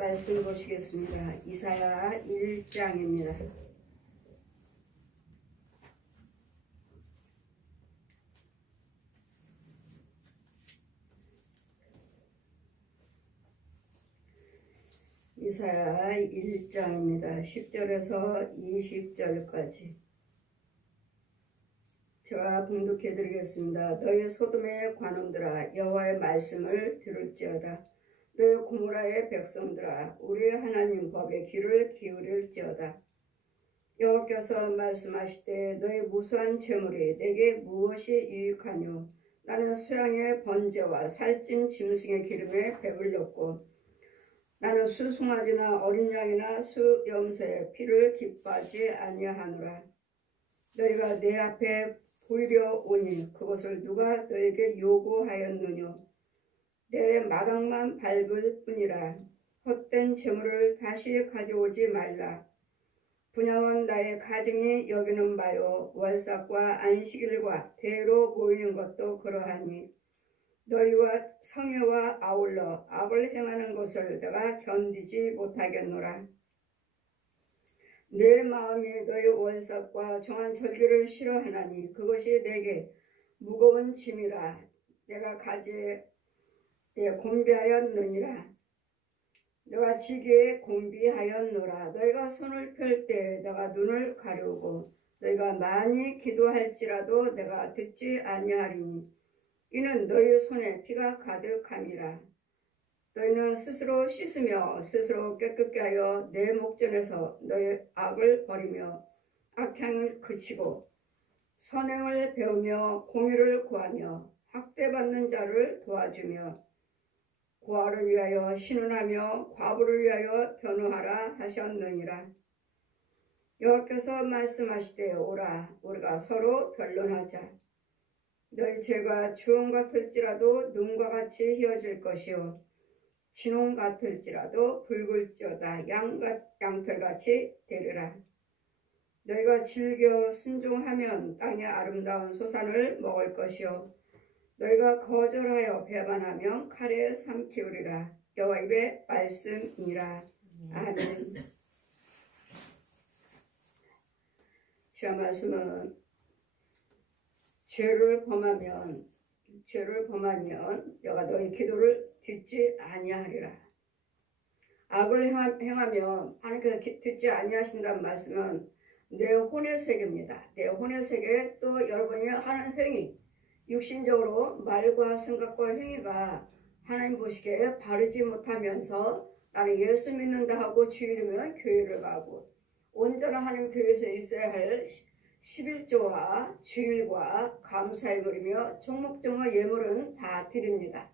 말씀 보시겠습니다. 이사야 1장입니다. 이사야 1장입니다. 10절에서 20절까지 제가 봉독해 드리겠습니다. 너희 소돔의 관원들아 여호와의 말씀을 들을지어다. 너희 고모라의 백성들아 우리 하나님 법에 귀를 기울일지어다. 여호와께서 말씀하시되 너희 무수한 재물이 내게 무엇이 유익하뇨. 나는 수양의 번제와 살찐 짐승의 기름에 배불렀고 나는 수송아지나 어린 양이나 수염소의 피를 기뻐하지 아니하노라. 너희가 내 앞에 보이려 오니 그것을 누가 너에게 요구하였느뇨. 내 마당만 밟을 뿐이라. 헛된 재물을 다시 가져오지 말라. 분양은 나의 가증이 여기는 바요 월삭과 안식일과 대로 모이는 것도 그러하니 너희와 성회와 아울러 악을 행하는 것을 내가 견디지 못하겠노라. 내 마음이 너희 월삭과 정한 절기를 싫어하나니 그것이 내게 무거운 짐이라. 내가 가지에 곤비하였느니라. 내가 지게에 곤비하였노라. 너희가 손을 펼 때 내가 눈을 가리우고 너희가 많이 기도할지라도 내가 듣지 아니하리니 이는 너희 손에 피가 가득함이라. 너희는 스스로 씻으며 스스로 깨끗게 하여 내 목전에서 너희 악을 버리며 악향을 그치고 선행을 배우며 공의를 구하며 학대받는 자를 도와주며 고아를 위하여 신원하며 과부를 위하여 변호하라 하셨느니라. 여호와께서 말씀하시되 오라 우리가 서로 변론하자. 너희 죄가 주홍 같을지라도 눈과 같이 희어질 것이요 진홍 같을지라도 붉을지어다 양털같이 되리라. 너희가 즐겨 순종하면 땅의 아름다운 소산을 먹을 것이요 너희가 거절하여 배반하면 칼에 삼키우리라. 여호와 입의 말씀이라. 아멘. 주의 말씀은 죄를 범하면 내가 너희 기도를 듣지 아니하리라. 악을 행하면 하나님께서 듣지 아니하신다는 말씀은 내 혼의 세계입니다. 내 혼의 세계에 또 여러분이 하는 행위, 육신적으로 말과 생각과 행위가 하나님 보시기에 바르지 못하면서 나는 예수 믿는다 하고 주일이면 교회를 가고 온전한 하나님 교회에서 있어야 할 11조와 주일과 감사의 물이며 종목종목 예물은 다 드립니다.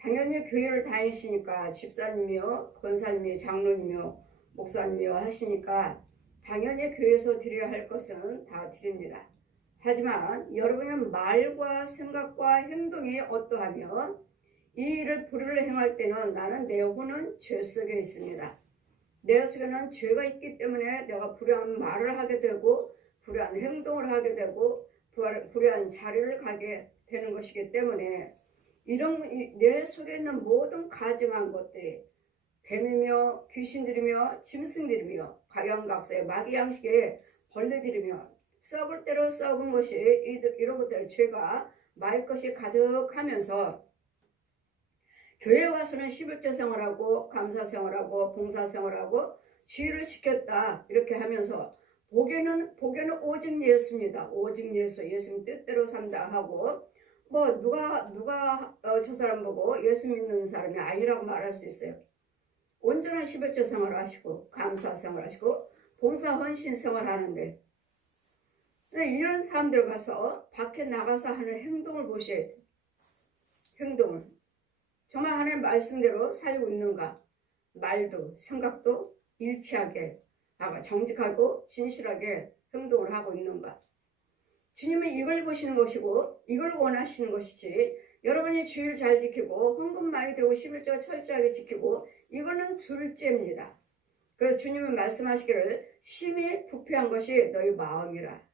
당연히 교회를 다니시니까 집사님이요 권사님이요 장로님이요 목사님이요 하시니까 당연히 교회에서 드려야 할 것은 다 드립니다. 하지만 여러분의 말과 생각과 행동이 어떠하면 이 일을 불의를 행할 때는 나는 내 혼은 죄 속에 있습니다. 내 속에는 죄가 있기 때문에 내가 불의한 말을 하게 되고 불의한 행동을 하게 되고 불의한 자리를 가게 되는 것이기 때문에 이런 내 속에 있는 모든 가증한 것들이 뱀이며 귀신들이며 짐승들이며 각양각색의 마귀양식의 벌레들이며 썩을 대로 썩은 것이 이런 것들 죄가 마을 것이 가득하면서 교회에 와서는 11조 생활하고 감사 생활하고 봉사 생활하고 주의를 지켰다 이렇게 하면서 보기에는 오직 예수입니다. 오직 예수님 뜻대로 산다 하고 뭐 누가 저 사람 보고 예수 믿는 사람이 아니라고 말할 수 있어요. 온전한 11조 생활을 하시고 감사 생활하시고 봉사 헌신 생활하는데 이런 사람들 가서 밖에 나가서 하는 행동을 보셔야 돼요. 행동을 정말 하나님 말씀대로 살고 있는가? 말도 생각도 일치하게 정직하고 진실하게 행동을 하고 있는가? 주님은 이걸 보시는 것이고 이걸 원하시는 것이지 여러분이 주일 잘 지키고 헌금 많이 들고 11조 철저하게 지키고 이거는 둘째입니다. 그래서 주님은 말씀하시기를 심히 부패한 것이 너희 마음이라.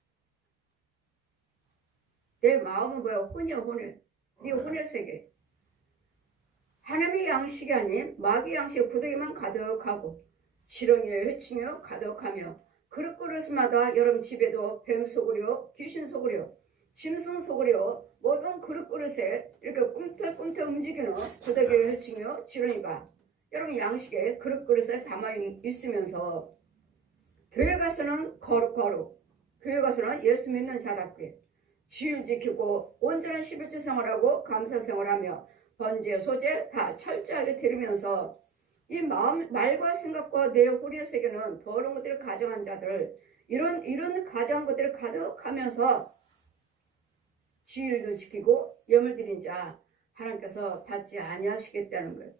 내 마음은 뭐야? 혼이야 혼에. 네 혼의 세계. 하나님이 양식이 아닌 마귀 양식 구더기만 가득하고 지렁이에 해충이요 가득하며 그릇그릇마다 여러분 집에도 뱀 속으려 귀신 속으려 짐승 속으려 모든 그릇그릇에 이렇게 꿈틀꿈틀 움직이는 구더기의 해충이요 지렁이가 여러분 양식에 그릇그릇에 담아 있으면서 교회 가서는 거룩거룩 교회 가서는 예수 믿는 자답게 주일 지키고 온전한 11주 생활하고 감사 생활하며 번제 소제 다 철저하게 들으면서 이 마음 말과 생각과 내 허리의 세계는 더러운 것들을 가정한 자들 이런 가정한 것들을 가득하면서 주일도 지키고 예물 드린 자 하나님께서 받지 아니하시겠다는 거예요.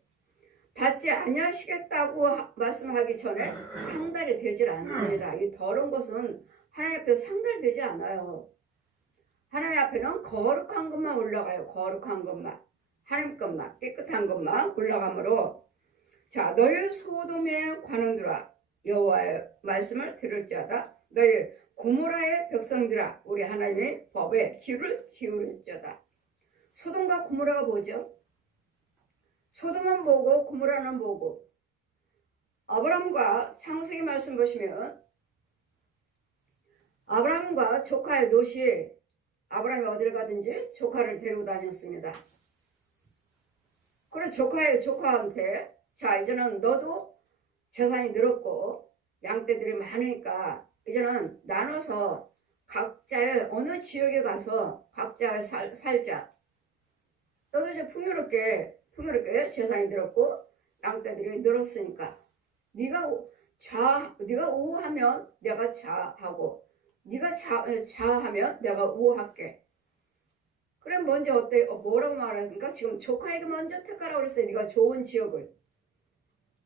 받지 아니하시겠다고 말씀하기 전에 상달이 되질 않습니다. 이 더러운 것은 하나님 앞에 상달되지 않아요. 하나님 앞에는 거룩한 것만 올라가요. 거룩한 것만 하나님 것만 깨끗한 것만 올라가므로 자 너희 소돔의 관원들아 여호와의 말씀을 들을 자다. 너희 고모라의 백성들아 우리 하나님의 법에 귀를 기울일 자다. 소돔과 고모라가 뭐죠? 소돔은 뭐고 고모라는 뭐고 아브라함과 창세기 말씀 보시면 아브라함과 조카의 롯이 아브라함이 어딜 가든지 조카를 데리고 다녔습니다. 그래 조카한테 자 이제는 너도 재산이 늘었고 양떼들이 많으니까 이제는 나눠서 각자의 어느 지역에 가서 각자의 살자. 너도 이제 풍요롭게 재산이 늘었고 양떼들이 늘었으니까 네가 우하면 내가 좌하고 네가 좌하면 내가 우할게. 그래 먼저 어때? 뭐라고 말하니까 지금 조카에게 먼저 택하라고 그랬어요. 네가 좋은 지역을.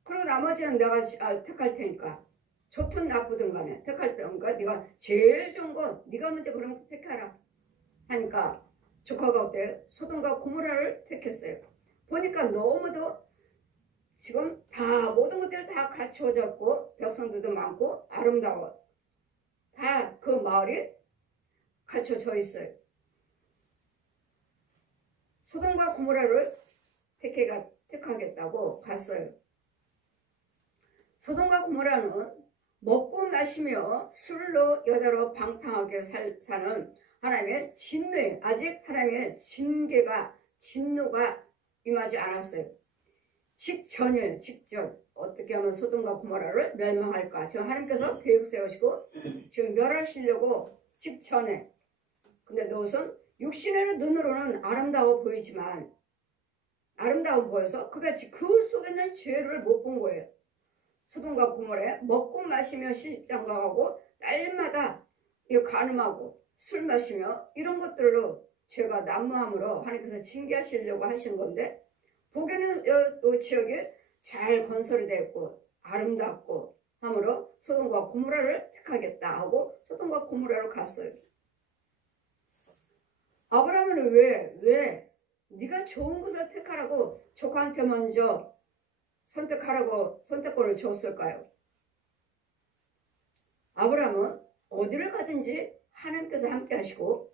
그리고 나머지는 내가 택할 테니까 좋든 나쁘든 간에 택할 테니까 네가 제일 좋은 거 네가 먼저 그럼 택하라 하니까 조카가 어때? 소돔과 고모라를 택했어요. 보니까 너무도 지금 다 모든 것들이 다 갖추어졌고 백성들도 많고 아름다워. 다 그 마을이 갖춰져 있어요. 소돔과 고모라를 택하겠다고 갔어요. 소돔과 고모라는 먹고 마시며 술로 여자로 방탕하게 사는 하나님의 진노에 아직 하나님의 진노가 임하지 않았어요. 직전 어떻게 하면 소돔과 고모라를 멸망할까 지금 하나님께서 계획 세우시고 지금 멸하시려고 직전에 근데 롯은 육신의 눈으로는 아름다워 보이지만 아름다워 보여서 그 속에 있는 죄를 못 본 거예요. 소돔과 고모라에 먹고 마시며 시집장가가고 날마다 간음하고 술 마시며 이런 것들로 죄가 난무함으로 하나님께서 징계하시려고 하신 건데 보기에는 이 지역이 잘 건설이 되어 있고 아름답고 함으로 소돔과 고모라를 택하겠다 하고 소돔과 고모라로 갔어요. 아브라함은 왜 네가 좋은 것을 택하라고 조카한테 먼저 선택하라고 선택권을 줬을까요? 아브라함은 어디를 가든지 하나님께서 함께 하시고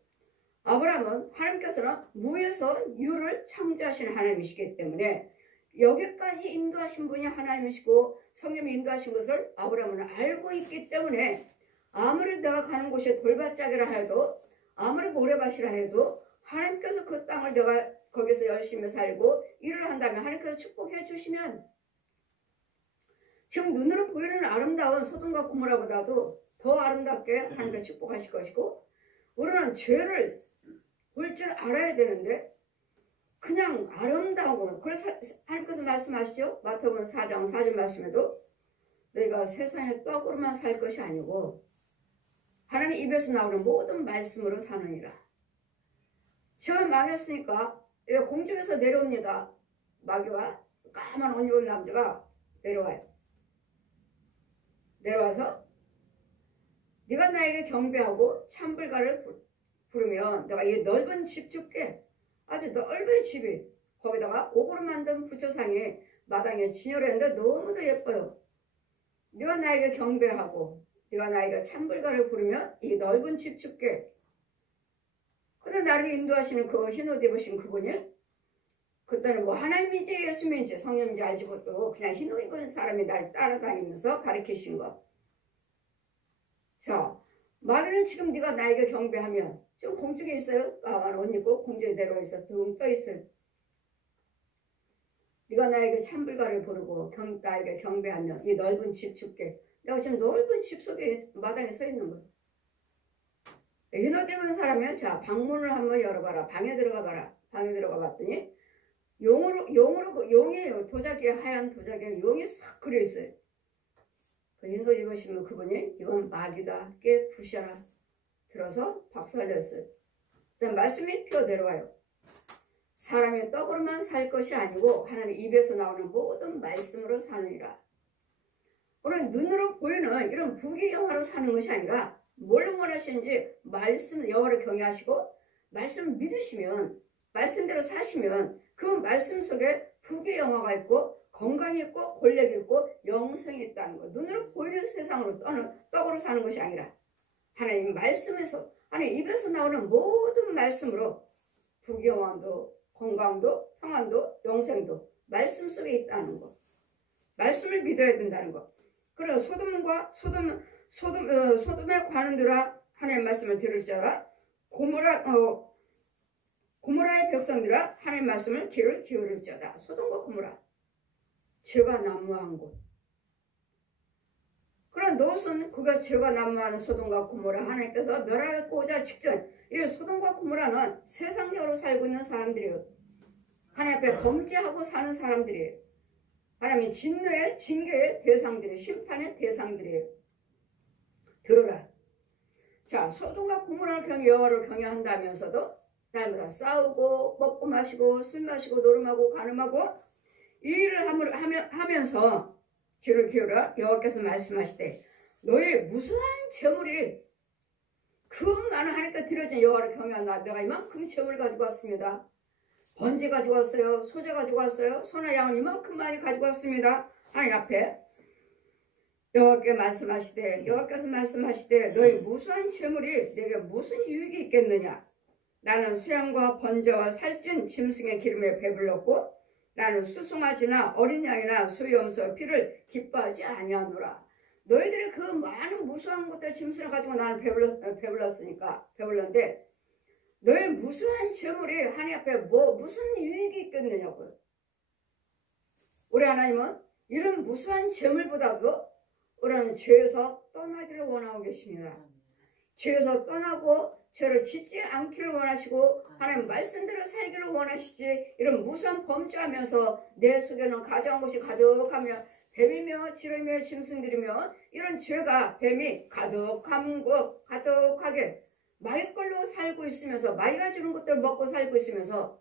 아브라함은 하나님께서는 무에서 유를 창조하시는 하나님이시기 때문에 여기까지 인도하신 분이 하나님이시고 성령이 인도하신 것을 아브라함은 알고 있기 때문에 아무리 내가 가는 곳이 돌밭짝이라 해도 아무리 모래밭이라 해도 하나님께서 그 땅을 내가 거기서 열심히 살고 일을 한다면 하나님께서 축복해 주시면 지금 눈으로 보이는 아름다운 소돔과 고모라보다도 더 아름답게 하나님께서 축복하실 것이고 우리는 죄를 볼 줄 알아야 되는데 그냥 아름다운 거 그래서 하나님께서 말씀하시죠. 마태복음 4장 4절 말씀에도 너희가 세상의 떡으로만 살 것이 아니고 하나님 입에서 나오는 모든 말씀으로 사느니라. 제가 망했으니까 공중에서 내려옵니다. 마귀가 까만 옷 입은 남자가 내려와요. 내려와서 네가 나에게 경배하고 찬불가를 부르면 내가 이 넓은 집 줄게. 아주 넓은 집이 거기다가 옥으로 만든 부처상에 마당에 진열했는데 너무도 예뻐요. 네가 나에게 경배하고 네가 나에게 찬불가를 부르면 이 넓은 집 줄게. 근데 나를 인도하시는 그 흰옷 입으신 그분이 그때는 뭐 하나님인지 예수님인지 성령인지 알지 못하고 그냥 흰 옷 입은 사람이 날 따라다니면서 가르치신 거. 자, 마귀는 지금 네가 나에게 경배하면 지금 공중에 있어요. 까만 옷 입고 공중에 내려와 있어. 둥 떠 있어요. 네가 나에게 찬불가를 부르고 나에게 경배하면 이 넓은 집 줄게. 내가 지금 넓은 집 속에 마당에 서 있는 거야. 흰 옷 입은 사람이면 자 방문을 한번 열어봐라. 방에 들어가 봐라. 방에 들어가 봤더니 용이에요. 도자기에 하얀 도자기에 용이 싹 그려 있어요. 그 흰 옷 입으시면 그분이 이건 마귀다. 깨 부셔라. 들어서 박살냈어요. 그다음 말씀이 피어 내려와요. 사람의 떡으로만 살 것이 아니고 하나님 입에서 나오는 모든 말씀으로 사느니라. 오늘 눈으로 보이는 이런 부귀영화로 사는 것이 아니라 뭘 원하시는지 말씀 여호와를 경외하시고 말씀을 믿으시면 말씀대로 사시면 그 말씀 속에 부귀영화가 있고 건강이 있고 권력이 있고 영생이 있다는 것. 눈으로 보이는 세상으로 떡으로 사는 것이 아니라 하나님 말씀에서 하나님 입에서 나오는 모든 말씀으로 부귀영화도 건강도 평안도 영생도 말씀 속에 있다는 것. 말씀을 믿어야 된다는 것. 그리고 소돔에 관한들아 하나님의 말씀을 들을지어다. 고모라의 백성들아 하나님의 말씀을 귀를 기울일지어다. 소돔과 고모라 죄가 난무한 곳. 그런 롯은 그가 죄가 난무하는 소돔과 고모라 하나님께서 멸하고자 직전 이 소돔과 고모라는 세상적으로 살고 있는 사람들이에요. 하나님 앞에 범죄하고 사는 사람들이에요. 하나님의 진노의 징계의 대상들이에요. 심판의 대상들이에요. 들어라. 자, 소돔과 고모라를 여호와를 경외한다면서도 나보다 싸우고 먹고 마시고 술 마시고 노름하고 간음하고 이 일을 하면서 귀를 기울여 여호와께서 말씀하시되 너의 무수한 재물이 그 많은 하나님께 드려진 여호와를 경외한다. 내가 이만큼 재물을 가지고 왔습니다. 번제 가지고 왔어요. 소재 가지고 왔어요. 소나 양을 이만큼 많이 가지고 왔습니다. 하나님 앞에 여호와께서 말씀하시되 너희 무수한 재물이 내게 무슨 유익이 있겠느냐. 나는 수양과 번제와 살찐 짐승의 기름에 배불렀고 나는 수송아지나 어린 양이나 수염소 피를 기뻐하지 아니하노라. 너희들이 그 많은 무수한 것들 짐승을 가지고 나는 배불렀는데 너의 무수한 재물이 하나님 앞에 무슨 유익이 있겠느냐고요. 우리 하나님은 이런 무수한 재물보다도 우리는 죄에서 떠나기를 원하고 계십니다. 죄에서 떠나고 죄를 짓지 않기를 원하시고 하나님 말씀대로 살기를 원하시지 이런 무수한 범죄하면서 내 속에는 가져온 것이 가득하며 뱀이며 지렁이며 짐승들이며 이런 죄가 뱀이 가득하게 마귀 걸로 살고 있으면서 마귀가 주는 것들을 먹고 살고 있으면서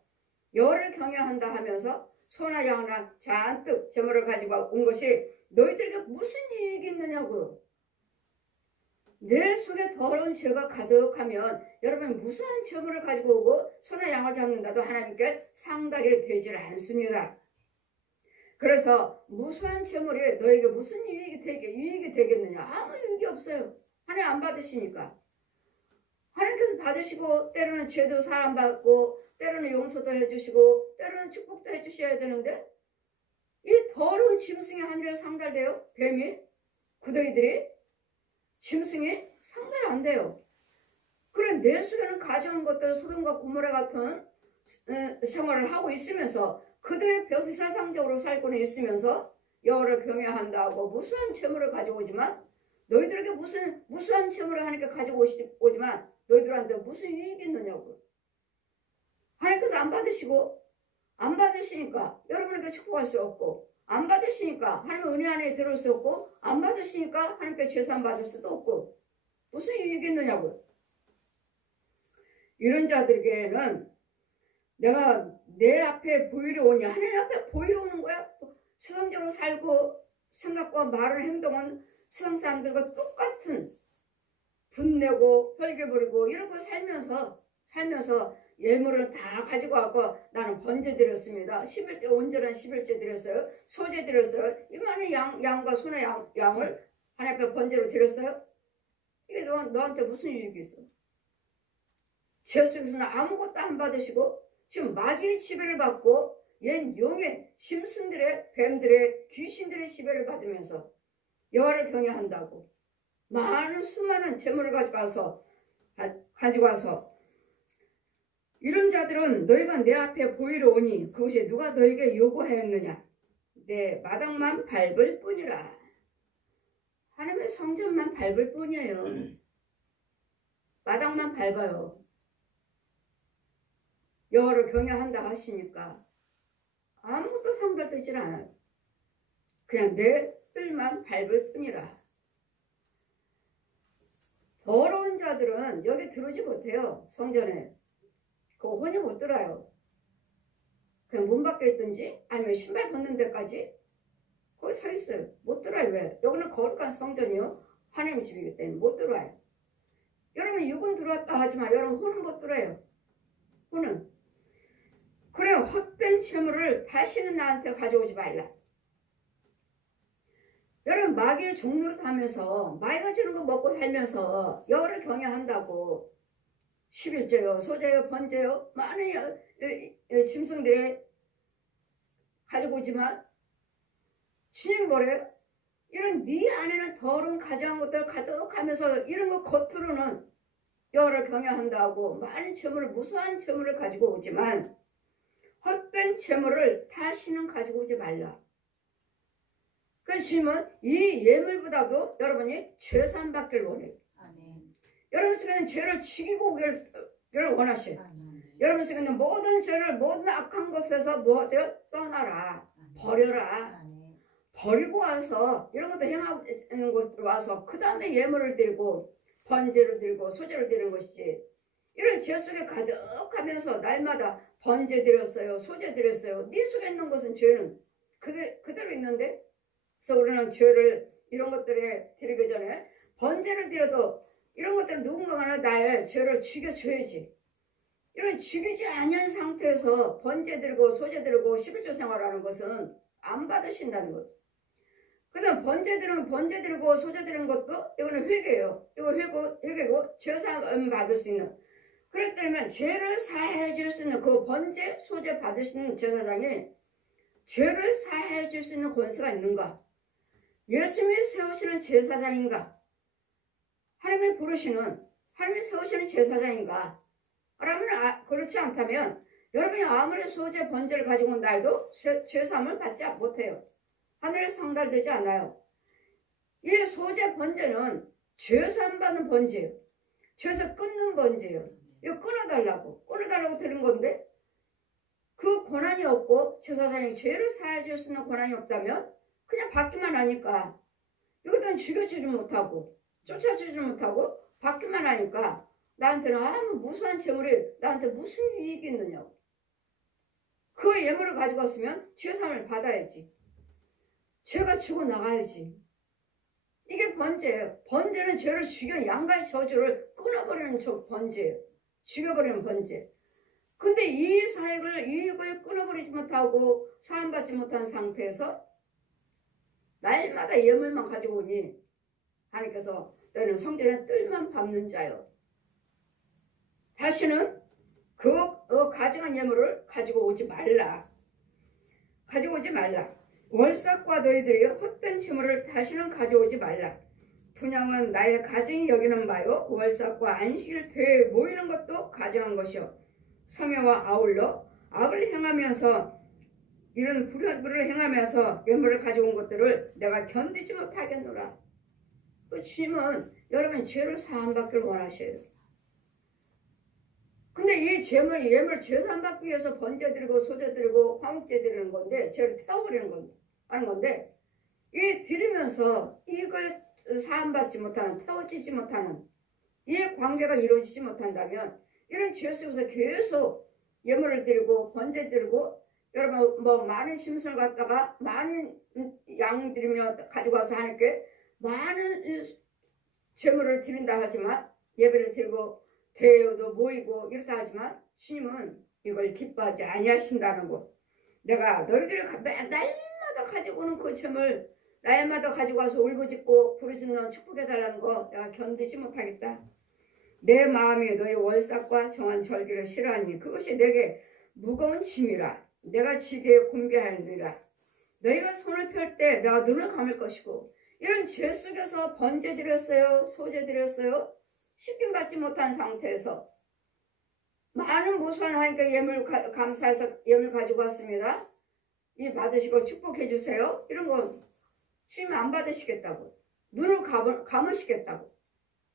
여호와를 경외한다 하면서 소나 양이나 잔뜩 재물을 가지고 온 것이 너희들에게 무슨 이익이 있느냐고요. 내 속에 더러운 죄가 가득하면 여러분 무수한 재물을 가지고 오고 소나 양을 잡는다도 하나님께 상달이 되질 않습니다. 그래서 무수한 재물이 너에게 무슨 유익이 되겠느냐. 아무 유익이 없어요. 하나님 안 받으시니까. 하나님께서 받으시고 때로는 죄도 사함받고 때로는 용서도 해주시고 때로는 축복도 해주셔야 되는데 이 더러운 짐승이 하늘에 상달돼요. 뱀이 구더기들이 짐승이 상달 안 돼요. 그래 내 속에는 가져온 것들 소돔과 고모라 같은 생활을 하고 있으면서 그들의 벼슬 세상적으로 살고는 있으면서 여호와를 경외한다고 무수한 재물을 가져오지만 너희들에게 무수한 재물을 하나님께 가지고 오지만 너희들한테 무슨 유익이 있느냐고. 하나님께서 안 받으시니까 여러분에게 축복할 수 없고 안 받으시니까 하나님의 은혜 안에 들어올 수 없고 안 받으시니까 하나님께 제사함 받을 수도 없고 무슨 유익이 있느냐고. 이런 자들에게는 내가 내 앞에 보이러 오냐 하나님 앞에 보이러 오는 거야. 세상적으로 살고 생각과 말을 행동은 세상 사람들과 똑같은 분내고 혈기 부리고 이런 걸 살면서 예물을 다 가지고 왔고 나는 번제 드렸습니다. 11조 온전한 11조 드렸어요. 소제 드렸어요. 이 많은 양과 소나 양을 하나님 앞에 번제로 드렸어요. 이게 너한테 무슨 유익이 있어? 죄 속에서는 아무것도 안 받으시고 지금 마귀의 지배를 받고 옛 용의 짐승들의 뱀들의 귀신들의 지배를 받으면서 여호와를 경외한다고 많은 수많은 재물을 가져가서 이런 자들은 너희가 내 앞에 보이러 오니 그것이 누가 너희에게 요구하였느냐? 내 마당만 밟을 뿐이라. 하나님의 성전만 밟을 뿐이에요. 마당만 밟아요. 여호와를 경외한다 하시니까 아무것도 상달되질 않아요. 그냥 내 뜰만 밟을 뿐이라. 더러운 자들은 여기 들어오지 못해요. 성전에. 그거 혼이 못 들어요. 그냥 문 밖에 있든지 아니면 신발 벗는 데까지 거기 서 있어요. 못 들어요. 왜? 여기는 거룩한 성전이요. 하나님 집이기 때문에 못 들어와요. 여러분 육은 들어왔다 하지만 여러분 혼은 못 들어요. 혼은. 그래 헛된 재물을 다시는 나한테 가져오지 말라. 여러분 마귀의 종로를 하면서 마귀가 주는 거 먹고 살면서 여호와를 경외한다고 11조요 소재요 번제요 많은 짐승들이 가지고 오지만 주님 뭐래요? 이런 네 안에는 더러운 가증한 것들 가득하면서 이런 거 겉으로는 여호와를 경외한다고 많은 재물을 무수한 재물을 가지고 오지만 헛된 재물을 다시는 가지고 오지 말라. 그 주님은 이 예물보다도 여러분이 죄산 받기를 원해요. 아멘. 여러분 속에는 죄를 죽이고 오기를 원하셔요. 아멘. 여러분 속에는 모든 죄를 모든 악한 것에서 뭐하세요? 떠나라. 아멘. 버려라. 아멘. 버리고 와서 이런 것도 행하는 곳으로 와서 그 다음에 예물을 드리고 번제를 드리고 소제를 드리는 것이지. 이런 죄 속에 가득하면서 날마다 번제 드렸어요. 소제 드렸어요. 네 속에 있는 것은 죄는 그대로 있는데 그래서 우리는 죄를 이런 것들에 드리기 전에 번제를 드려도 이런 것들은 누군가가 나의 죄를 죽여줘야지. 이런 죽이지 않은 상태에서 번제 드리고 소제 드리고 11조 생활하는 것은 안 받으신다는 것. 그 다음 번제 드리고 소제 드리는 것도 이거는 회개예요. 이거 회개고 죄사함 받을 수 있는. 그렇다면 죄를 사해 줄 수 있는 그 번제 소제 받으시는 제사장이 죄를 사해 줄 수 있는 권세가 있는가? 예수님이 세우시는 제사장인가? 하나님이 세우시는 제사장인가? 그러면 그렇지 않다면 여러분이 아무리 소제 번제를 가지고 온다 해도 죄사함을 받지 못해요. 하늘에 상달되지 않아요. 이 소제 번제는 죄사함 받는 번제예요. 죄에서 끊는 번제예요. 이거 끊어달라고 드린 건데 그 권한이 없고 제사장이 죄를 사해 줄 수 있는 권한이 없다면 그냥 받기만 하니까 이것들은 죽여주지 못하고 쫓아주지 못하고 받기만 하니까 나한테는 아무 무수한 재물이 나한테 무슨 이익이 있느냐고. 그 예물을 가지고 왔으면 죄사함을 받아야지. 죄가 죽어나가야지. 이게 번제예요. 번제는 죄를 죽여 양가의 저주를 끊어버리는 번제예요. 죽여버리는 번제. 근데 이 이익을 끊어버리지 못하고 사함받지 못한 상태에서 날마다 예물만 가지고 오니 하나님께서 너는 성전의 뜰만 밟는 자요. 다시는 그 가증한 예물을 가지고 오지 말라. 월삭과 너희들이 헛된 재물을 다시는 가져오지 말라. 분양은 나의 가증이 여기는 바요. 월삭과 안식일 교회에 모이는 것도 가증한 것이요. 성회와 아울러 악을 행하면서 이런 불의를 행하면서 예물을 가져온 것들을 내가 견디지 못하겠노라. 그 주님은 여러분이 죄를 사함받기를 원하셔요. 근데 이 예물 제사함받기 위해서 번제 드리고 소제 드리고 화목제 드리는 건데 죄를 태워버리는 하는 건데 이 드리면서 이걸 사함받지 못하는 태워지지 못하는 이 관계가 이루어지지 못한다면 이런 죄 속에서 계속 예물을 드리고 번제 드리고 여러분 뭐 많은 심술을 갖다가 많은 양 드리며 가지고 와서 하나님께 많은 재물을 드린다 하지만 예배를 드리고 대회도 모이고 이렇다 하지만 주님은 이걸 기뻐하지 아니하신다는 것. 내가 너희들이 날마다 가지고 오는 그 재물 날마다 가지고 와서 울부짖고 부르짖는 축복해달라는 거 내가 견디지 못하겠다. 내 마음이 너희 월삭과 정한 절기를 싫어하니 그것이 내게 무거운 짐이라. 내가 지게에 곤비하였느니라. 너희가 손을 펼 때 내가 눈을 감을 것이고 이런 죄 속에서 번제 드렸어요. 소제 드렸어요. 씻김 받지 못한 상태에서 많은 무수한 하나님께 예물 감사해서 예물 가지고 왔습니다. 이 받으시고 축복해 주세요. 이런 거 주님 안 받으시겠다고. 눈을 감으시겠다고.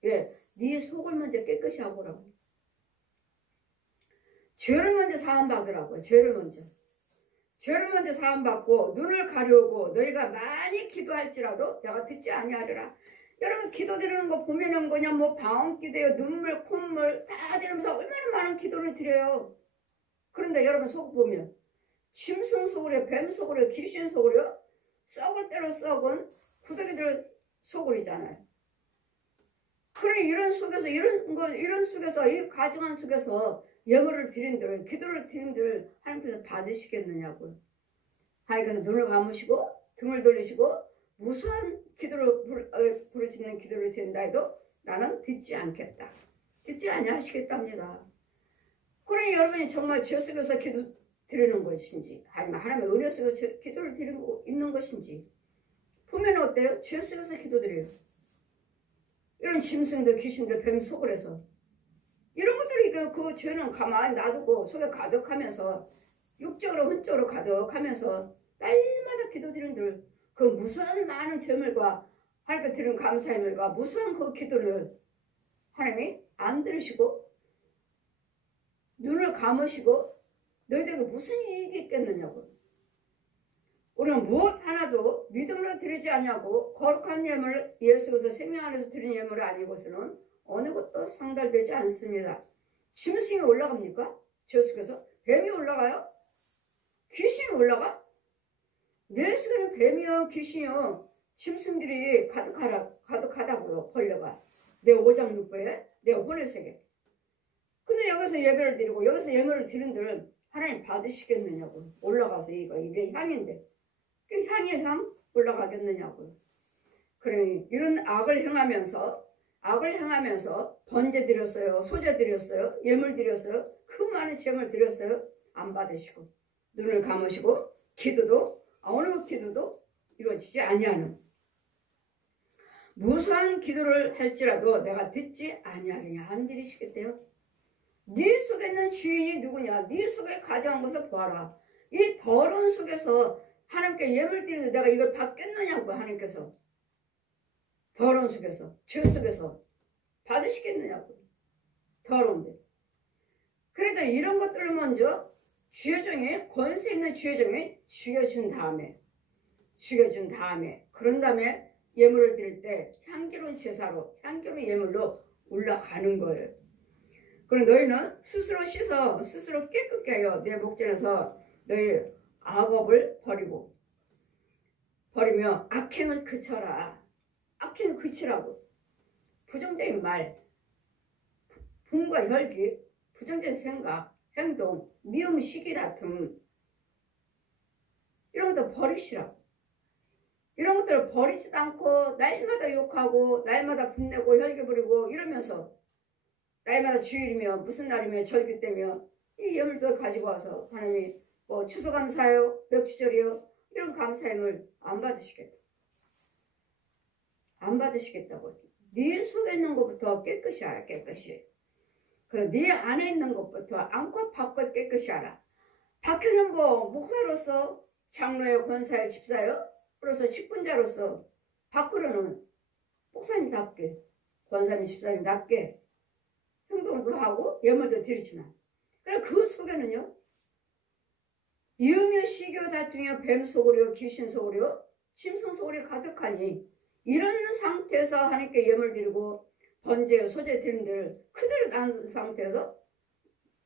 예, 네 속을 먼저 깨끗이 하고라고. 죄를 먼저 사함받으라고. 죄를 먼저 사함받고 눈을 가려고 너희가 많이 기도할지라도 내가 듣지 아니하리라. 여러분 기도드리는 거 보면은 그냥 뭐 방언기도요, 눈물, 콧물 다 드리면서 얼마나 많은 기도를 드려요. 그런데 여러분 속 보면 짐승 속으로, 뱀 속으로, 귀신 속으로 썩을 대로 썩은 구더기들 속으로잖아요. 그래 이런 속에서 이런 속에서 이 가증한 속에서 예물을 드린들, 기도를 드린들 하나님께서 받으시겠느냐고요. 하나님께서 눈을 감으시고 등을 돌리시고 무수한 기도를 부르짖는 기도를 드린다 해도 나는 듣지 않겠다. 듣지 아니하시겠답니다. 그러니 여러분이 정말 죄 속에서 기도 드리는 것인지 아니면 하나님의 은혜 속에서 기도를 드리고 있는 것인지 보면 어때요? 죄 속에서 기도드려요. 이런 짐승들, 귀신들, 뱀 속을 해서 이런 것들이 그 죄는 가만히 놔두고 속에 가득하면서 육적으로 혼적으로 가득하면서 날마다 기도드리는 그 무수한 많은 죄물과 하나님께 드리는 감사의 물과 무수한 그 기도를 하나님이 안 들으시고 눈을 감으시고 너희들에게 무슨 이익이 있겠느냐고. 우리는 무엇 하나도 믿음으로 드리지 아니하고 거룩한 예물 예수 그리스도 생명 안에서 드린 예물이 아니고서는 어느 것도 상달되지 않습니다. 짐승이 올라갑니까? 죄 속에서 뱀이 올라가요? 귀신이 올라가? 내 속에는 뱀이요 귀신이요 짐승들이 가득하다고요. 벌레가 내 오장육부에 내 혼의 세계. 근데 여기서 예배를 드리고 여기서 예물을 드린들 하나님 받으시겠느냐고. 올라가서 이게 향인데 그 향이 향 올라가겠느냐고요. 그러니 이런 악을 행하면서 번제 드렸어요, 소제 드렸어요, 예물 드렸어요, 그 많은 제물 드렸어요. 안 받으시고 눈을 감으시고 기도도 어느 기도도 이루어지지 아니하는 무수한 기도를 할지라도 내가 듣지 아니하느냐. 안 들으시겠대요. 네 속에 있는 주인이 누구냐. 네 속에 가져온 것을 보아라. 이 더러운 속에서 하나님께 예물 드리는데 내가 이걸 받겠느냐고. 하나님께서 더러운 속에서 죄 속에서 받으시겠느냐고. 더러운데. 그래도 이런 것들을 먼저 주여정에 권세 있는 주여정에 죽여준 다음에 그런 다음에 예물을 드릴 때 향기로운 제사로 향기로운 예물로 올라가는 거예요. 그럼 너희는 스스로 씻어 스스로 깨끗게 하여 내 목전에서 너희 악업을 버리며 악행을 그쳐라. 악행을 그치라고. 부정적인 말, 분과 혈기, 부정적인 생각, 행동, 미움, 시기, 다툼 이런 것들 버리시라고. 이런 것들을 버리지도 않고 날마다 욕하고 날마다 분내고 혈기 부리고 이러면서 날마다 주일이며 무슨 날이며 절기 때며 이 예물도 가지고 와서 하나님이 뭐 추수감사요, 멱치절이요 이런 감사임을 안 받으시겠다고. 네 속에 있는 것부터 깨끗이 알아. 깨끗이. 네 안에 있는 것부터 안고 밖을 깨끗이 알아. 밖에는 뭐 목사로서 장로요, 권사요, 집사요 그래서 직분자로서 밖으로는 목사님답게 권사님, 집사님답게 행동도 하고 예물도 드리지만 그래 그 속에는요 미우며 시기와 다투며 뱀 속으로 귀신 속으로 짐승 속으로 가득하니 이런 상태에서 하나님께 예물 드리고 번제 소제 드린들 그대로 난 상태에서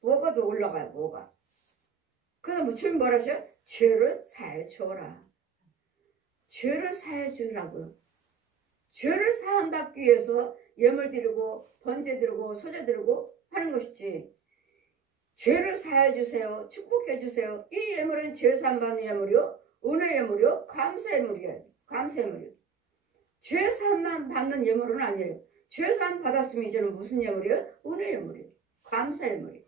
뭐가 더 올라가요. 뭐가. 그래서 뭐 주님 뭐라 하셔? 죄를 사해 주어라. 죄를 사해 주라고요. 죄를 사함받기 위해서 예물 드리고 번제 드리고 소제 드리고 하는 것이지. 죄를 사해 주세요. 축복해 주세요. 이 예물은 죄 사함받는 예물이요. 은혜 예물이요. 감사 예물이에요. 감사 예물이요. 죄 사함만 받는 예물은 아니에요. 죄 사함 받았으면 이제는 무슨 예물이에요? 은혜 예물이에요. 감사 예물이에요.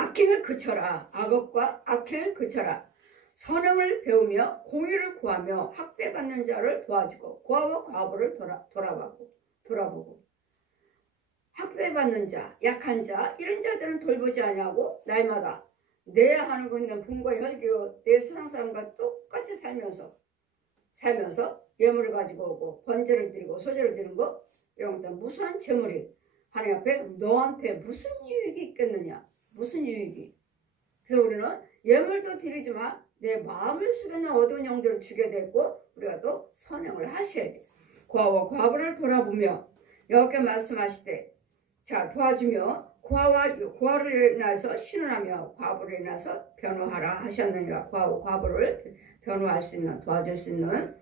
악행을 그쳐라. 악업과 악행을 그쳐라. 선행을 배우며 공의를 구하며 학대받는 자를 도와주고 고아와 과부를 돌아보고 학대받는 자, 약한 자, 이런 자들은 돌보지 아니하고 날마다 내 하는 거 있는 분과 혈기로 내 세상 사람과 똑같이 살면서 예물을 가지고 오고 번제를 드리고 소제를 드리는 거 이런 것들 무수한 재물이 하나님 앞에 너한테 무슨 유익이 있겠느냐? 무슨 유익이? 그래서 우리는 예물도 드리지만 내 마음을 숙여는 어두운 영들을 죽게 됐고 우리가 또 선행을 하셔야 돼. 고아와 과부를 돌아보며 여호와께 말씀하실 때 자 도와주며 고아를 인하여서 신원하며 과부를 인하여서 변호하라 하셨느니라. 고아와 과부를 변호할 수 있는 도와줄 수 있는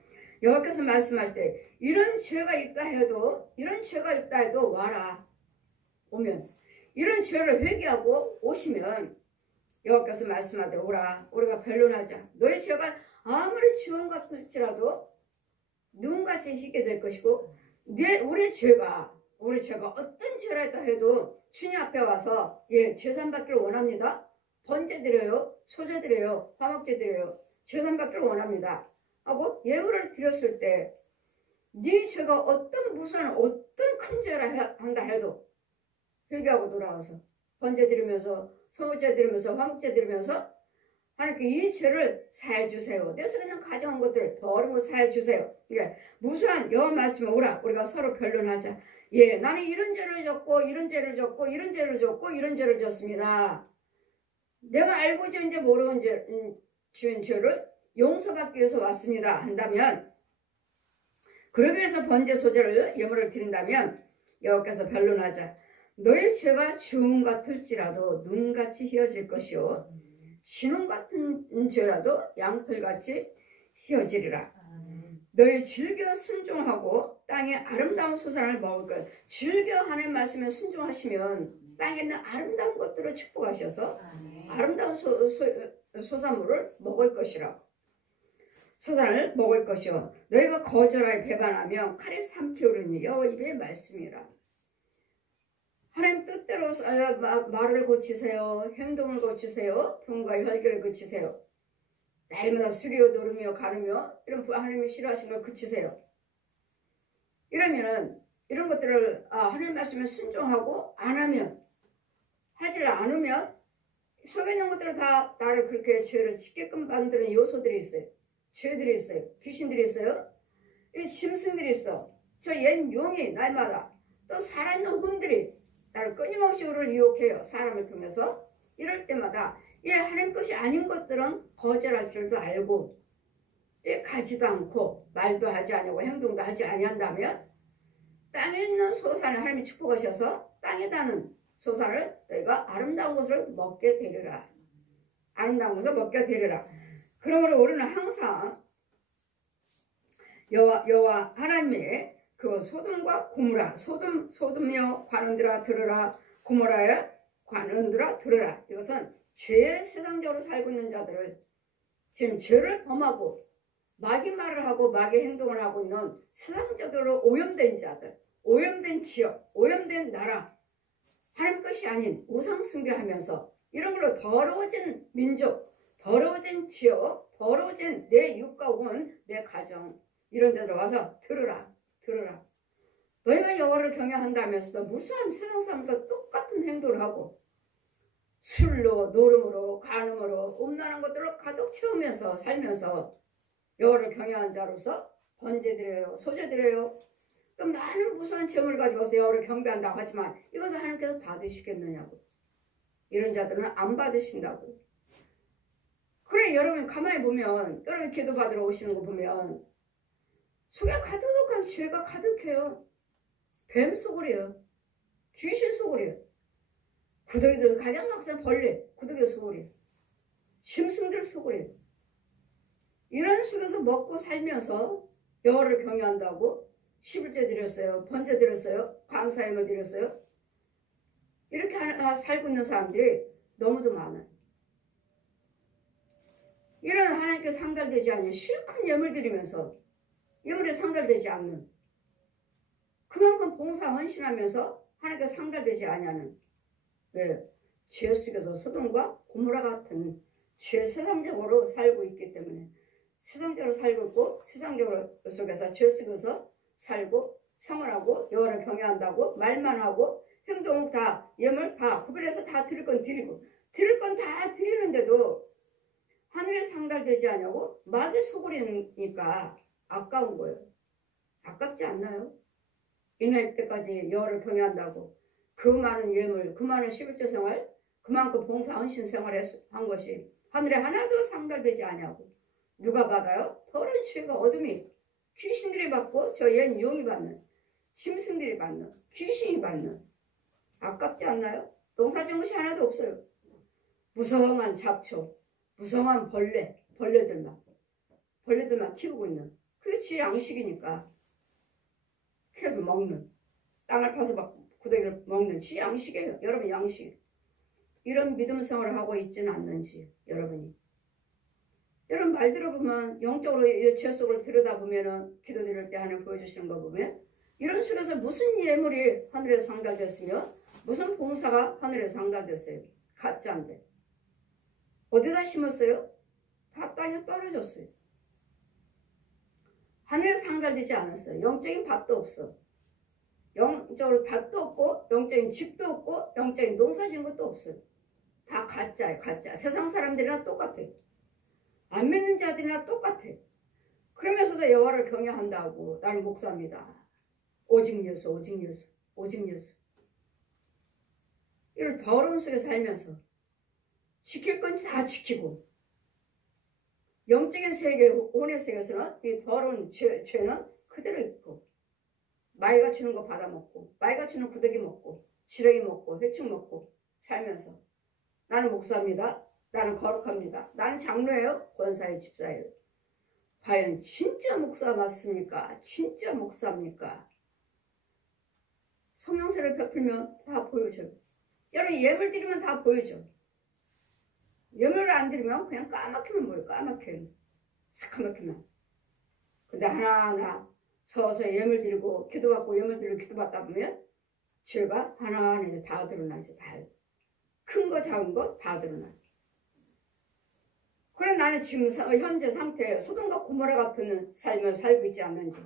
여호와께서 말씀하실 때 이런 죄가 있다 해도 와라. 오면 이런 죄를 회개하고 오시면 여호와께서 말씀하되 오라. 우리가 변론하자. 너희 죄가 아무리 지원 같을지라도 눈같이 씻게 될 것이고 우리 죄가 어떤 죄라도 해도 주님 앞에 와서 죄산 받기를 원합니다. 번제 드려요. 소제 드려요. 화목제 드려요. 죄산 받기를 원합니다. 하고 예물을 드렸을 때 네 죄가 어떤 큰 죄라 한다 해도 회개하고 돌아와서 번제 드리면서 소제 드리면서 화목제 드리면서 하나님께 이 죄를 사해 주세요. 내 속에 있는 가져온 것들 더러운 거 사해 주세요. 그러니까 무수한 여호와 말씀에 오라. 우리가 서로 변론하자. 나는 이런 죄를 졌고 이런 죄를 졌고 이런 죄를 졌고 이런 죄를 졌습니다. 내가 알고 지은 죄 모르는 지은 죄를 용서받기 위해서 왔습니다. 한다면 그러기 위해서 번제 소제를 예물을 드린다면 여호와께서 변론하자. 너의 죄가 주홍 같을지라도 눈같이 휘어질 것이요 진홍 같은 죄라도 양털같이 휘어지리라. 너희 즐겨 순종하고 땅의 아름다운 소산을 먹을 것. 즐겨 하는 말씀에 순종하시면 땅에 있는 아름다운 것들을 축복하셔서 아름다운 소산물을 먹을 것이라. 소산을 먹을 것이요 너희가 거절하여 배반하며 칼에 삼키우르니 여호와 입의 말씀이라. 하나님 뜻대로 말을 고치세요. 행동을 고치세요. 병과 혈기를 고치세요. 날마다 수리어 노르며 가르며 이런 하나님이 싫어하시는 걸 그치세요. 이러면은 이런 것들을 하나님 말씀에 순종하고 안 하면 하질 않으면 속에 있는 것들을 다 나를 그렇게 죄를 짓게끔 만드는 요소들이 있어요. 죄들이 있어요. 귀신들이 있어요. 이 짐승들이 있어. 저 옛 용이 날마다 또 살아있는 혼들이 나를 끊임없이 우리를 유혹해요. 사람을 통해서. 이럴 때마다 하나님 것이 아닌 것들은 거절할 줄도 알고 가지도 않고 말도 하지 않고 행동도 하지 아니한다면 땅에 있는 소산을 하나님이 축복하셔서 땅에 나는 소산을 너희가 아름다운 것을 먹게 되리라. 아름다운 것을 먹게 되리라. 그러므로 우리는 항상 여호와 하나님의 그 소돔과 고모라 소돔이여 관원들아 들으라 고모라여 관원들아 들으라. 이것은 죄의 세상적으로 살고 있는 자들을 지금 죄를 범하고 마귀 말을 하고 마귀 행동을 하고 있는 세상적으로 오염된 자들, 오염된 지역, 오염된 나라, 하나님 것이 아닌 우상 숭배하면서 이런 걸로 더러워진 민족, 더러워진 지역, 더러워진 내 육과 온 내 가정 이런 데들 와서 들으라. 너희가 여호와를 경외한다면서도 무수한 세상 사람과 똑같은 행동을 하고 술로, 노름으로, 간음으로, 음란한 것들로 가득 채우면서 살면서 여호와를 경외한 자로서 번제 드려요, 소제 드려요. 또 많은 무수한 재물을 가지고 와서 여호와를 경배한다고 하지만 이것을 하나님께서 받으시겠느냐고. 이런 자들은 안 받으신다고. 그래 여러분 가만히 보면 여러분 기도 받으러 오시는 거 보면 속에 가득한 죄가 가득해요. 뱀 속을이에요. 귀신 속을이에요. 구더기들 가장 낙선 벌레 구더기 속을이에요. 짐승들 속을이에요. 이런 속에서 먹고 살면서 여호와를 경외한다고 11조 드렸어요. 번제 드렸어요. 감사임을 드렸어요. 이렇게 살고 있는 사람들이 너무도 많아요. 이런 하나님께 상달되지 않는 실컷 예물 드리면서 예물에 상달되지 않는 그만큼 봉사 헌신하면서 하나님께 상달되지 아니하는 죄 속에서 소돔과 고모라 같은 죄 세상적으로 살고 있기 때문에 세상적으로 살고 있고 세상적으로 속에서 죄 속에서 살고 생활하고 여호와를 경외한다고 말만 하고 행동 다 예물 다 구별해서 다 드릴 건 드리고 드릴 건 다 드리는데도 하늘에 상달되지 않냐고 마귀 속으리니까 아까운 거예요. 아깝지 않나요? 이날 때까지 여호와를 경외한다고 그 많은 예물 그 많은 11조 생활 그만큼 봉사 헌신 생활을 한 것이 하늘에 하나도 상달되지 않냐고 누가 받아요? 더러운 죄가 어둠이 귀신들이 받고 저 옛 용이 받는 짐승들이 받는 귀신이 받는 아깝지 않나요? 농사진 것이 하나도 없어요. 무성한 잡초 무성한 벌레들만 키우고 있는 그게 지 양식이니까 그래도 먹는 땅을 파서 막 구덩이를 먹는 지 양식이에요. 여러분 양식 이런 믿음 생활을 하고 있지는 않는지 여러분 말 들어보면 영적으로 죄 속을 들여다보면 기도 드릴 때 하나님 보여주시는 거 보면 이런 속에서 무슨 예물이 하늘에 상달됐으며 무슨 봉사가 하늘에 상달됐어요. 가짜인데 어디다 심었어요? 다 땅에 떨어졌어요. 하늘에 상달되지 않았어요. 영적인 밭도 없어. 영적으로 밭도 없고 영적인 집도 없고 영적인 농사진 것도 없어요. 다 가짜예요. 가짜. 세상 사람들이랑 똑같아. 안 믿는 자들이랑 똑같아. 그러면서도 여호와를 경외한다고 나는 목사입니다. 오직 예수 오직 예수 오직 예수. 이런 더러운 속에 살면서 지킬 건 다 지키고 영적인 세계 혼의 세계에서는 이 더러운 죄는 그대로 있고 마이가 주는 거 받아먹고 마이가 주는 구더기 먹고 지렁이 먹고 해충 먹고 살면서 나는 목사입니다. 나는 거룩합니다. 나는 장로예요. 권사의 집사예요. 과연 진짜 목사 맞습니까? 진짜 목사입니까? 성령세를 베풀면 다 보여줘요. 여러분 예물 드리면 다 보여줘. 예물을 안 드리면 그냥 까맣게만 보여. 까맣게 새까맣게만. 근데 하나하나 서서 예물 드리고 기도받고 예물 드리고 기도받다 보면 죄가 하나하나 이제 다 드러나죠. 다. 큰 거 작은 거 다 드러나요. 그럼 나는 지금 현재 상태에 소돔과 고모라 같은 삶을 살고 있지 않는지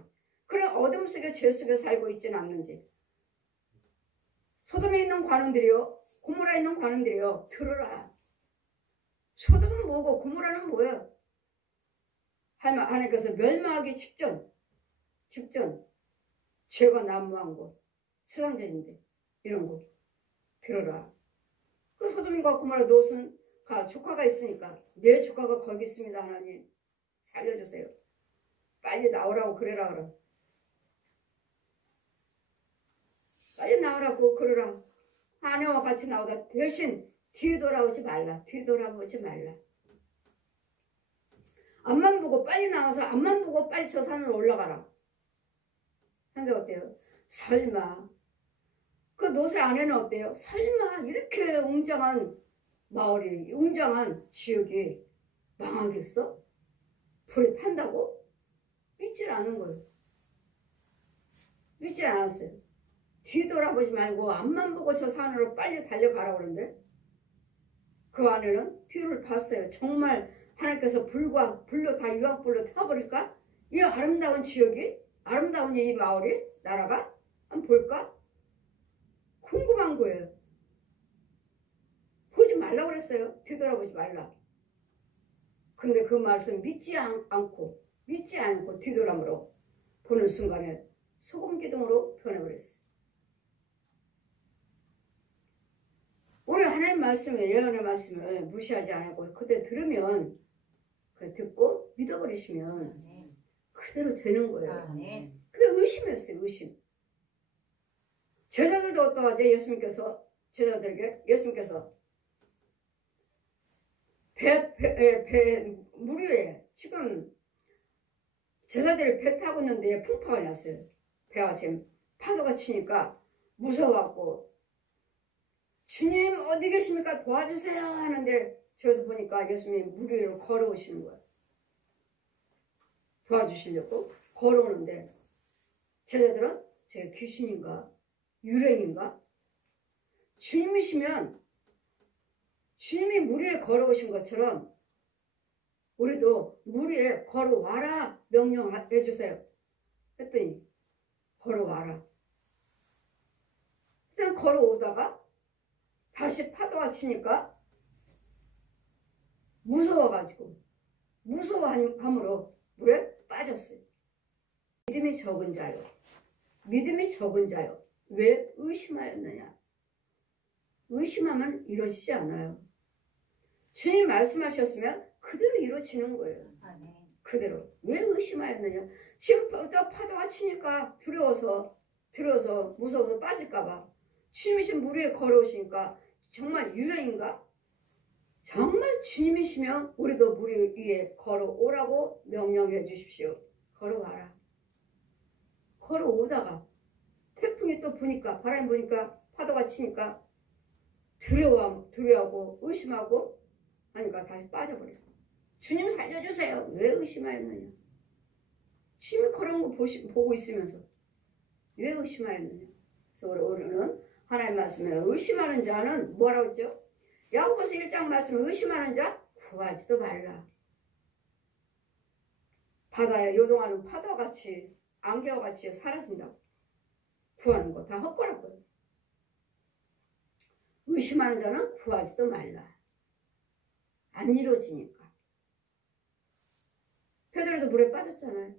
그런 어둠 속에 죄 속에 살고 있지는 않는지 소돔에 있는 관원들이요 고모라에 있는 관원들이요 들어라. 소돔은 뭐고 고모라는 뭐예요? 하나님께서 멸망하기 직전 죄가 난무한 곳 세상죄인데 이런 곳 들어라. 그 소돔과 고모라 노릇은 조카가 있으니까 내 조카가 거기 있습니다. 하나님 살려주세요. 빨리 나오라고 그래라 그럼. 빨리 나오라고 그러라. 아내와 같이 나오다 대신 뒤돌아오지 말라. 뒤돌아보지 말라. 앞만 보고 빨리 나와서 앞만 보고 빨리 저 산으로 올라가라. 근데 어때요? 설마 그 노새 아내는 어때요? 설마 이렇게 웅장한 마을이 웅장한 지역이 망하겠어? 불에 탄다고? 믿질 않은 거예요. 믿질 않았어요. 뒤돌아보지 말고 앞만 보고 저 산으로 빨리 달려가라고 그러는데 그 아내는 뒤를 봤어요. 정말 하나님께서 불로 다 유황불로 타버릴까? 이 아름다운 지역이 아름다운 이 마을이 나라가 한번 볼까? 궁금한 거예요. 보지 말라고 그랬어요. 뒤돌아보지 말라. 근데 그 말씀 믿지 않고 뒤돌아보러 보는 순간에 소금기둥으로 변해버렸어요. 오늘 하나님 말씀을 예언의 말씀을 무시하지 않고 그때 들으면 듣고 믿어버리시면 그대로 되는 거예요. 근데 의심했어요. 의심. 제자들도 어떠하죠? 제자들에게 예수님께서 물 위에 지금 제자들이 배 타고 있는데 풍파가 났어요. 배가 지금 파도가 치니까 무서워갖고 주님 어디 계십니까? 도와주세요 하는데 저기서 보니까 예수님이 물 위로 걸어오시는 거예요. 도와주시려고 걸어오는데 제자들은 제가 귀신인가? 유령인가? 주님이시면 주님이 물 위에 걸어오신 것처럼 우리도 물 위에 걸어와라 명령해 주세요. 했더니 걸어와라. 그냥 걸어오다가 다시 파도가 치니까 무서워가지고 무서워함으로 물에 빠졌어요. 믿음이 적은 자요. 믿음이 적은 자요. 왜 의심하였느냐? 의심하면 이루어지지 않아요. 주님 말씀하셨으면 그대로 이루어지는 거예요. 그대로. 왜 의심하였느냐? 지금 파도가 치니까 두려워서 무서워서 빠질까봐. 주님이신 물 위에 걸어오시니까 정말 유령인가? 정말 주님이시면 우리도 물 위에 걸어오라고 명령해 주십시오. 걸어와라. 걸어오다가 태풍이 또 부니까, 바람이 부니까, 파도가 치니까 두려워하고 의심하고 하니까 다시 빠져버려요. 주님 살려주세요. 왜 의심하였느냐? 주님이 걸어온 거 보고 있으면서 왜 의심하였느냐? 그래서 우리는 하나님 말씀에 의심하는 자는 뭐라고 했죠? 야고보서 1장 말씀에 의심하는 자 구하지도 말라. 바다에 요동하는 파도같이 안개와같이 사라진다고. 구하는 거 다 헛거라고요. 의심하는 자는 구하지도 말라. 안 이루어지니까. 베드로도 물에 빠졌잖아요.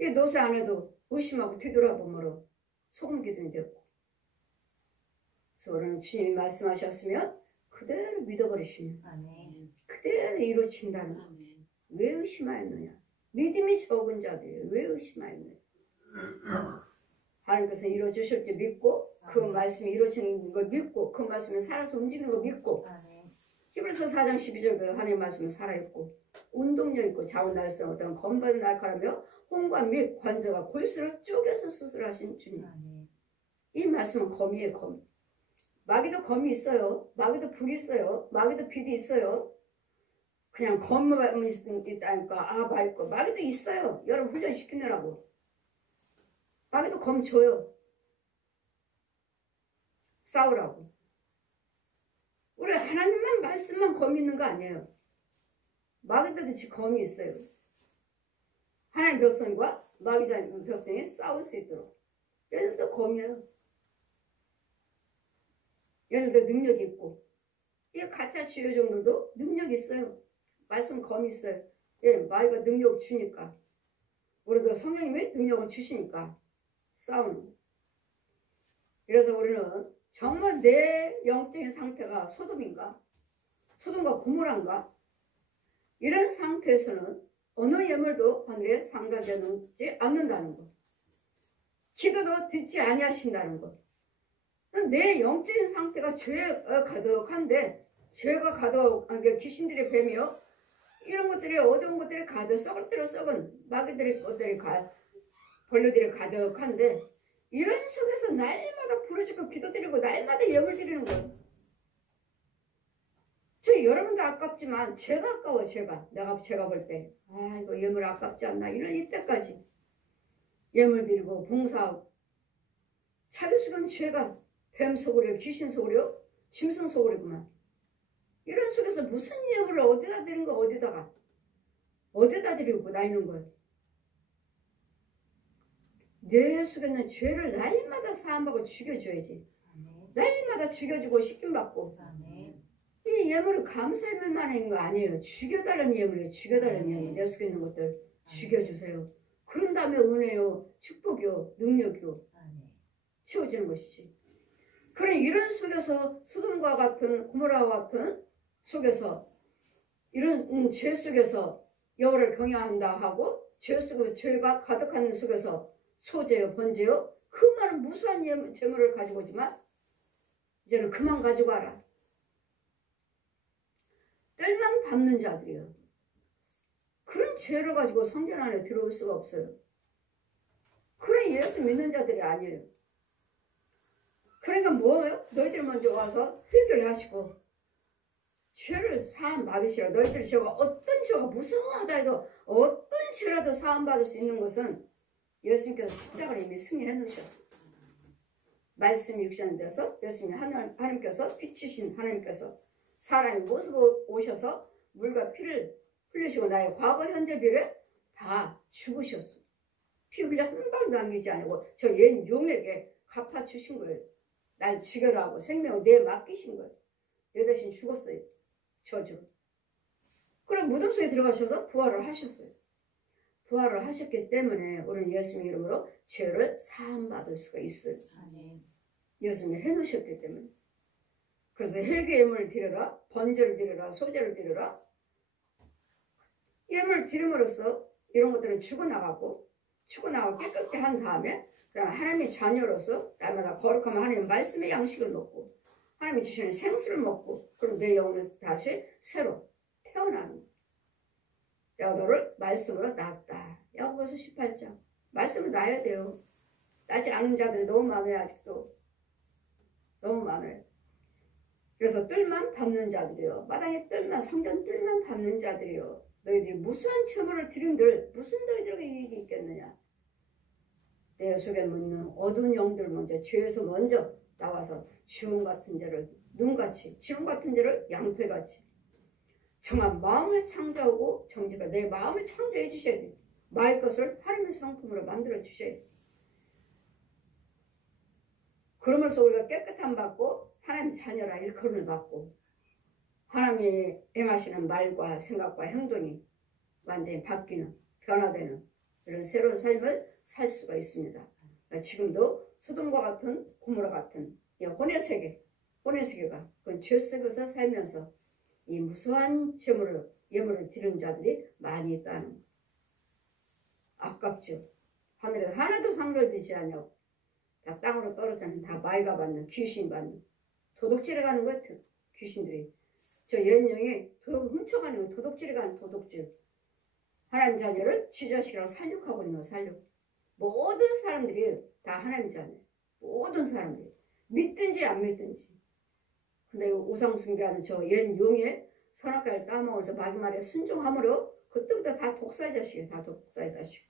이 노새 안에도 의심하고 뒤돌아보므로 소금 기둥이 되었고. 그래서 우리는 주님이 말씀하셨으면 그대로 믿어버리시면 그대로 이루어진다는 거. 왜 의심하였느냐? 믿음이 적은 자들이에요. 왜 의심하였느냐? 하나님께서 이루어주실 줄 믿고 그 말씀이 이루어지는 걸 믿고 그 말씀이 살아서 움직이는 걸 믿고 히브리서 4장 12절 하나님의 말씀은 살아있고 운동력 있고 자원날성 어떤 건반을 날카로며 홍과 및 관저가 골수를 쪼개서 수술하신 주님. 이 말씀은 검이에요. 검. 마귀도 검이 있어요. 마귀도 불이 있어요. 마귀도 빛이 있어요. 그냥 검만 있다니까 마귀도 있어요. 여러분 훈련시키느라고. 마귀도 검 줘요. 싸우라고. 우리 하나님만 말씀만 검이 있는 거 아니에요. 마귀들도 검이 있어요. 하나님 백성과 마귀 백성이 싸울 수 있도록. 얘들도 검이에요. 얘들도 능력이 있고. 이 가짜 지효종들도 능력이 있어요. 말씀 검이 있어요. 예, 마귀가 능력 주니까. 우리도 성령님이 능력을 주시니까 싸우는. 그래서 우리는 정말 내 영적인 상태가 소돔인가? 소돔과 고모라인가? 이런 상태에서는 어느 예물도 하늘에 상달되지 않는다는 것. 기도도 듣지 아니하신다는 것. 내 영적인 상태가 죄 가득한데 죄가 가득한 귀신들이 뱀이요. 이런 것들이 어두운 것들이 가득 썩을 대로 썩은 마귀들이 벌레들이 가득한데 이런 속에서 날마다 부르짖고 기도드리고 날마다 예물 드리는 거예요. 저 여러분도 아깝지만 제가 아까워. 제가 볼 때 이거 예물 아깝지 않나 이런 이때까지 예물 드리고 봉사하고 자기 속에는 죄가 뱀 속으로 귀신 속으로 짐승 속으로구만. 이런 속에서 무슨 예물을 어디다 드리는 거 어디다 드리고 다니는 거예요. 내 속에는 죄를 날마다 사함받고 죽여줘야지. 날마다 죽여주고 씻김받고. 이 예물을 감사할만 하는 거 아니에요. 죽여달라는 예물이에요. 죽여달라는 예물. 내 속에 있는 것들 죽여주세요. 그런 다음에 은혜요, 축복이요, 능력이요 채워지는 것이지. 그런 이런 속에서 소돔과 같은 고모라와 같은 속에서 이런 죄 속에서 여호와를 경외한다 하고 죄 속에서 죄가 가득한 속에서 소재요 번제요 그 많은 무수한 재물을 가지고 오지만 이제는 그만 가지고 와라. 뜰만 밟는 자들이요. 그런 죄를 가지고 성전 안에 들어올 수가 없어요. 그런 예수 믿는 자들이 아니에요. 그러니까 뭐예요? 너희들 먼저 와서 회개를 하시고 죄를 사함 받으시라. 너희들 죄가 어떤 죄가 무서워하다 해도 어떤 죄라도 사함 받을 수 있는 것은 예수님께서 십자가를 이미 승리해 놓으셨어요. 말씀이 육신이 되어서 예수님이 하나님께서 빛이신 하나님께서 사람의 모습으로 오셔서 물과 피를 흘리시고 나의 과거 현재 미래 다 죽으셨어. 피 흘려 한 방울 남기지 않고 저 옛 용에게 갚아주신 거예요. 날 죽여라 하고 생명을 내 맡기신 거예요. 내 대신 죽었어요. 저주로. 그럼 무덤 속에 들어가셔서 부활을 하셨어요. 부활을 하셨기 때문에 우리는 예수님 이름으로 죄를 사함받을 수가 있어요. 예수님이 해놓으셨기 때문에. 그래서 헬기 예물을 드려라, 번제를 드려라, 소제를 드려라. 예물을 드림으로써 이런 것들은 죽어나가고 깨끗게 한 다음에 그다음 하나님의 자녀로서 날마다 거룩하면 하나님 말씀의 양식을 먹고 하나님이 주시는 생수를 먹고 그럼 내 영혼은 다시 새로 태어나는. 내가 너를 말씀으로 낳았다. 야고보서 18장. 말씀을 낳아야 돼요. 낳지 않은 자들이 너무 많아요. 아직도. 너무 많아요. 그래서 뜰만 밟는 자들이요. 마당에 뜰만, 성전 뜰만 밟는 자들이요. 너희들이 무수한 체물을 드린들 무슨 너희들에게 이익이 있겠느냐. 내 속에 묻는 어두운 영들 먼저 죄에서 먼저 나와서 지옥 같은 죄를 눈같이 지옥 같은 죄를 양털같이 정말 마음을 창조하고 정직하게 내 마음을 창조해 주셔야 돼요. 마의 것을 하나님의 성품으로 만들어 주셔야 돼요. 그러면서 우리가 깨끗함 받고 하나님 자녀라 일컬음을 받고 하나님이 행하시는 말과 생각과 행동이 완전히 바뀌는 변화되는 이런 새로운 삶을 살 수가 있습니다. 그러니까 지금도 소돔과 같은 고모라 같은 이 혼의 세계가 그 죄 속에서 살면서 이 무수한 예물을 드리는 자들이 많이 있다는 거. 아깝죠. 하늘에 하나도 상별되지 않냐고. 다 땅으로 떨어지는 다 마이가 받는 귀신이 받는 도둑질해 가는 거예요. 귀신들이. 저 옛령이 훔쳐가는 거 도둑질해 가는 도둑질. 하나님 자녀를 지 자식이라고 살육하고 있는 거 살육. 모든 사람들이 다 하나님 자녀. 모든 사람들이. 믿든지 안 믿든지. 근데 우상 숭배하는 저 옛 용의 선악과를 따먹어서 마귀 말에 순종함으로 그때부터 다 독사의 자식이에요. 다 독사의 자식.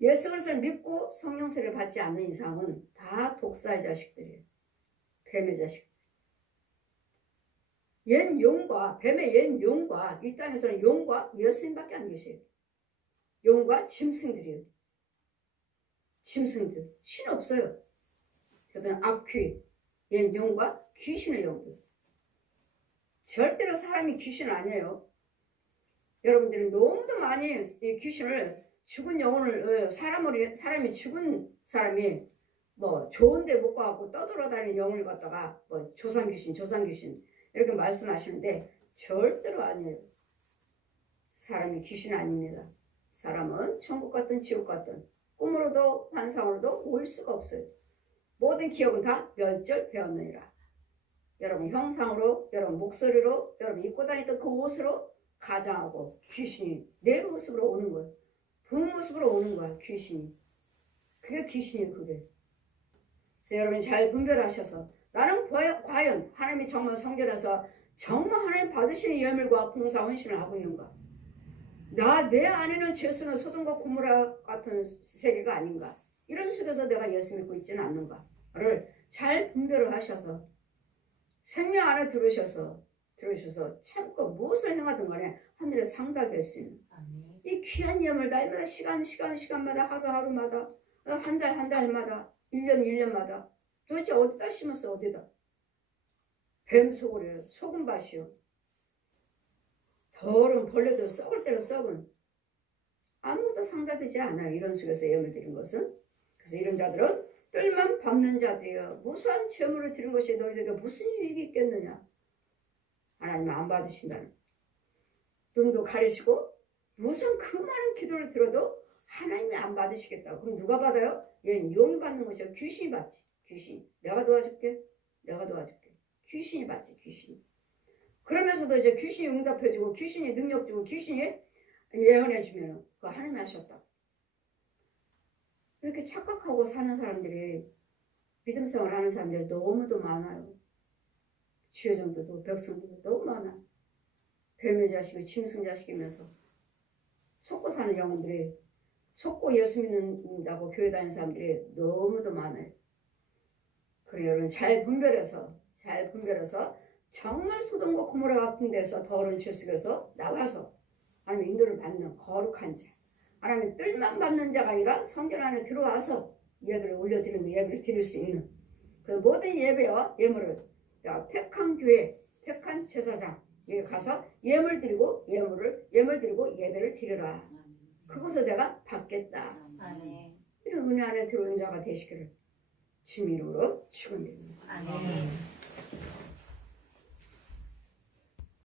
예수 그리스도를 믿고 성령 세례를 받지 않는 이상은 다 독사의 자식들이에요. 뱀의 자식. 옛 용과 뱀의 옛 용과 이 땅에서는 용과 예수님밖에 안 계세요. 용과 짐승들이에요. 짐승들. 신 없어요. 저들은 악귀, 옛 용과 귀신의 영들. 절대로 사람이 귀신 아니에요. 여러분들이 너무도 많이 이 귀신을 죽은 영혼을 사람이 죽은 사람이 뭐 좋은데 못 가고 떠돌아다니는 영혼을 갖다가 뭐 조상귀신 이렇게 말씀하시는데 절대로 아니에요. 사람이 귀신 아닙니다. 사람은 천국 같든 지옥 같든 꿈으로도 환상으로도 올 수가 없어요. 모든 기억은 다 멸절되었느니라. 여러분 형상으로, 여러분 목소리로, 여러분 입고 다니던 그 옷으로 가장하고 귀신이 내 모습으로 오는 거예요. 본 모습으로 오는 거야 귀신이. 그게 귀신이에요. 그게. 그래서 여러분이 잘 분별하셔서 나는 과연 하나님이 정말 성결해서 정말 하나님 받으시는 예물과 봉사 헌신을 하고 있는가. 내 안에는 죄성은 소돔과 고모라 같은 세계가 아닌가. 이런 속에서 내가 예수 믿고 있지는 않는가를 잘 분별을 하셔서 생명 안에 들으셔서 참고 무엇을 행하든 간에 하늘에 상달될 수 있는 이 귀한 예물 날마다 시간마다 하루마다 한 달마다 1년마다 도대체 어디다 심었어. 어디다. 뱀 속으로요. 소금밭이요. 더러운 벌레도 썩을 대로 썩은 아무것도 상달되지 않아요. 이런 속에서 예물 드린 것은. 그래서 이런 자들은 뜰만 밟는 자들이여 무수한 재물을 드린 것이 너희들에게 무슨 유익이 있겠느냐. 하나님은 안 받으신다는. 눈도 가리시고 무슨 그 많은 기도를 들어도 하나님이 안 받으시겠다고. 그럼 누가 받아요? 얘는 용이 받는 것이야. 귀신이 받지. 귀신. 내가 도와줄게. 귀신이 받지. 귀신이. 그러면서도 이제 귀신이 응답해주고 귀신이 능력 주고 귀신이 예언해주면 그거 하나님이 하셨다. 이렇게 착각하고 사는 사람들이 믿음 생활 하는 사람들이 너무도 많아요. 주의 정도도 백성들도 너무 많아. 뱀의 자식이 짐승 자식이면서 속고 사는 영혼들이 속고 예수 믿는다고 교회 다니는 사람들이 너무도 많아요. 그리고 여러분 잘 분별해서 정말 소돔과 고모라 같은 데서 더러운 죄 속에서 나와서 하나님 인도를 받는 거룩한 자, 하나님 뜰만 받는 자가 아니라 성전 안에 들어와서 예배를 올려드리는 예배를 드릴 수 있는 그 모든 예배와 예물을 택한 교회, 택한 제사장 에 가서 예물 드리고 예배를 드리라. 그것을 내가 받겠다. 이런 은혜 안에 들어온 자가 되시기를 주님 이름으로 축원드립니다. 아멘.